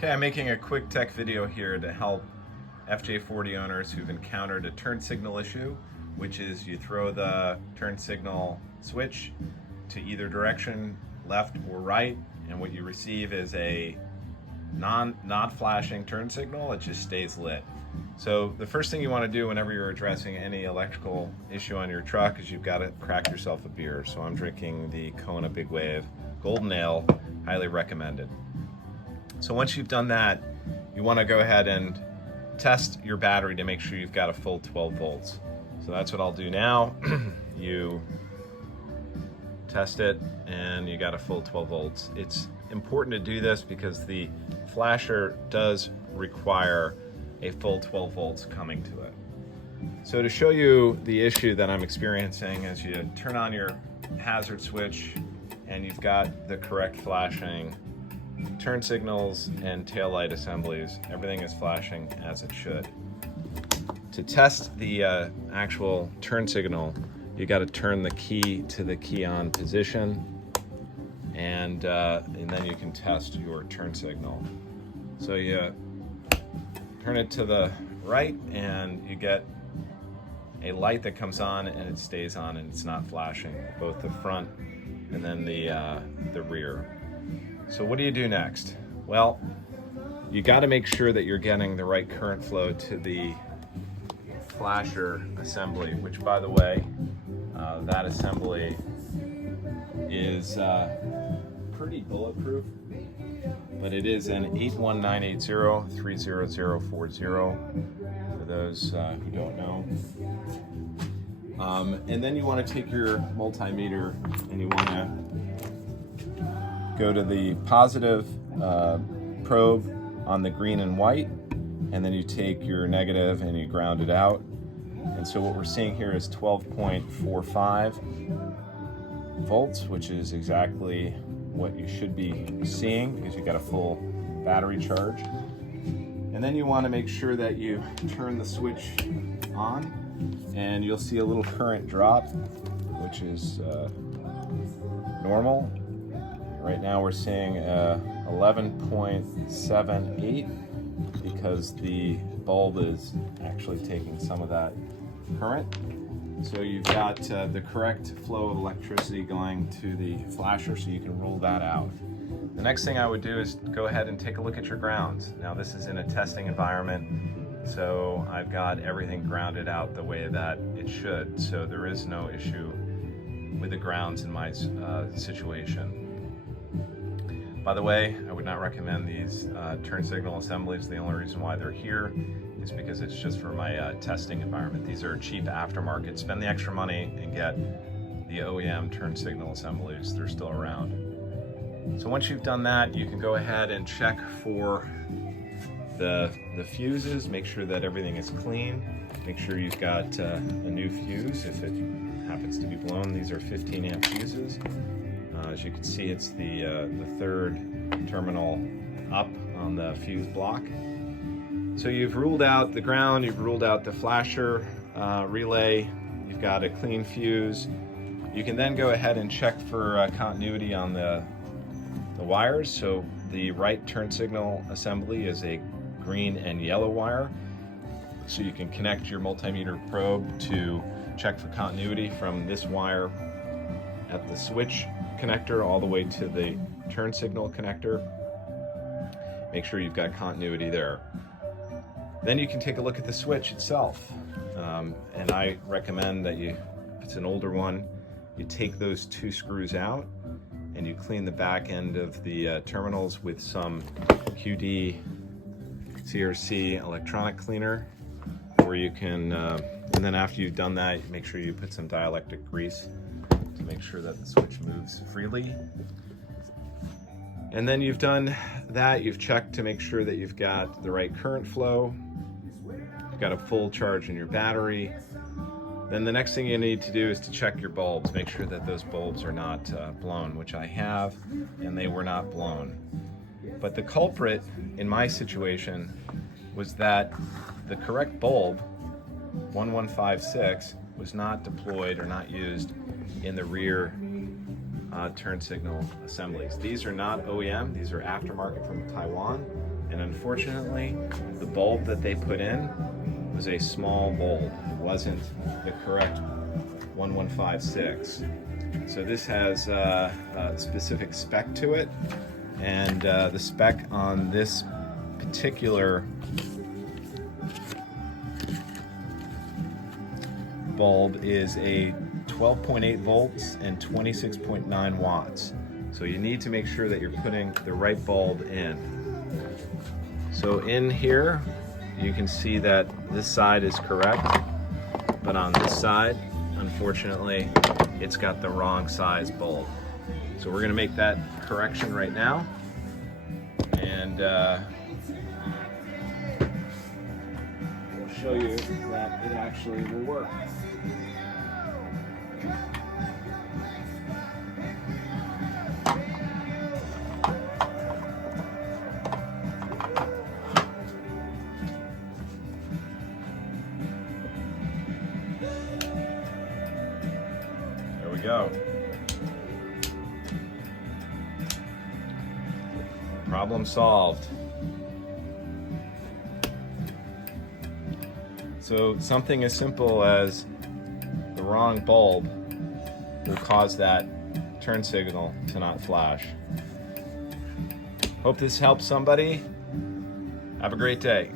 Okay, I'm making a quick tech video here to help FJ40 owners who've encountered a turn signal issue, which is you throw the turn signal switch to either direction, left or right, and what you receive is a not flashing turn signal. It just stays lit. So the first thing you want to do whenever you're addressing any electrical issue on your truck is you've got to crack yourself a beer. So I'm drinking the Kona Big Wave Golden Ale, highly recommended. So once you've done that, you want to go ahead and test your battery to make sure you've got a full 12 volts. So that's what I'll do now. You test it and you got a full 12 volts. It's important to do this because the flasher does require a full 12 volts coming to it. So to show you the issue that I'm experiencing, as you turn on your hazard switch and you've got the correct flashing turn signals and tail light assemblies, everything is flashing as it should. To test the actual turn signal, you got to turn the key to the key on position, and then you can test your turn signal. So you turn it to the right and you get a light that comes on and it stays on and it's not flashing, both the front and then the rear. So what do you do next? Well, you got to make sure that you're getting the right current flow to the flasher assembly, which, by the way, that assembly is pretty bulletproof, but it is an 81980-30040 for those who don't know. And then you want to take your multimeter and you want to go to the positive probe on the green and white, and then you take your negative and you ground it out. And so what we're seeing here is 12.45 volts, which is exactly what you should be seeing because you've got a full battery charge. And then you want to make sure that you turn the switch on and you'll see a little current drop, which is normal. Right now we're seeing 11.78 because the bulb is actually taking some of that current. So you've got the correct flow of electricity going to the flasher, so you can rule that out. The next thing I would do is go ahead and take a look at your grounds. Now this is in a testing environment, so I've got everything grounded out the way that it should, so there is no issue with the grounds in my situation. By the way, I would not recommend these turn signal assemblies. The only reason why they're here is because it's just for my testing environment. These are cheap aftermarket. Spend the extra money and get the OEM turn signal assemblies. They're still around. So once you've done that, you can go ahead and check for the fuses. Make sure that everything is clean. Make sure you've got a new fuse if it happens to be blown. These are 15 amp fuses. As you can see, it's the third terminal up on the fuse block. So you've ruled out the ground, you've ruled out the flasher relay, you've got a clean fuse. You can then go ahead and check for continuity on the wires. So the right turn signal assembly is a green and yellow wire. So you can connect your multimeter probe to check for continuity from this wire at the switch connector all the way to the turn signal connector. Make sure you've got continuity there. Then you can take a look at the switch itself. And I recommend that if it's an older one, you take those two screws out and you clean the back end of the terminals with some QD CRC electronic cleaner, or you can, and then after you've done that, make sure you put some dielectric grease to make sure that the switch moves freely. And then you've done that, you've checked to make sure that you've got the right current flow, you've got a full charge in your battery. Then the next thing you need to do is to check your bulbs, make sure that those bulbs are not blown, which I have, and they were not blown. But the culprit in my situation was that the correct bulb, 1156, was not deployed or not used in the rear turn signal assemblies. These are not OEM, these are aftermarket from Taiwan. And unfortunately, the bulb that they put in was a small bulb. It wasn't the correct 1156. So this has a specific spec to it, and the spec on this particular bulb is a 12.8 volts and 26.9 watts. So you need to make sure that you're putting the right bulb in. So in here, you can see that this side is correct, but on this side, unfortunately, it's got the wrong size bulb. So we're gonna make that correction right now, and we'll show you that it actually will work. There we go. Problem solved. So something as simple as the wrong bulb will cause that turn signal to not flash. Hope this helps somebody. Have a great day.